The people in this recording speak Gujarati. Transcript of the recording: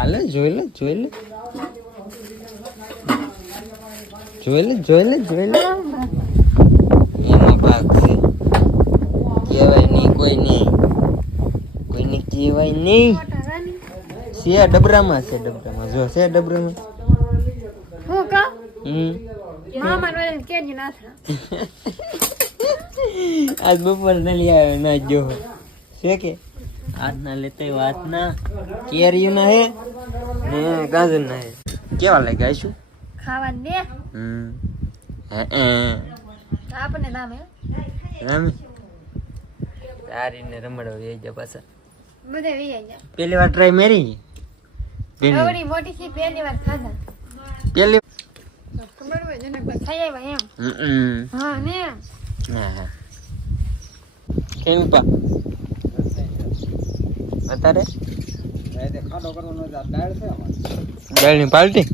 હાલે જોઈ લે એમાં ભાગ છે કહેવાય નહીં કોઈને કહેવાય નહીં છે ડબરામાં જો છે ડબરામાં હું કા મામા નો કે જ ના થા આજ બપોર ના લઈ આવ્યો ના જો છે કે આજ ના લેતે વાત ના કેરીયું ના હે ને ગાજર ના હે કેવા લાગે આશું ખાવા દે આપણને નામ હે રામી તારી ને રમડો એ જ પાછા બધે વી ગયા પહેલી વાર ટ્રાય મેરી આવડી મોટી થી પહેલી વાર ખાધા પહેલી ખબર હોય જનક ભાઈ ખાઈ આવ્યા એમ હા ને હા કેમ પા અત્યારે ખાડો કરવાનો દાળ છે અમારે દાળની પાર્ટી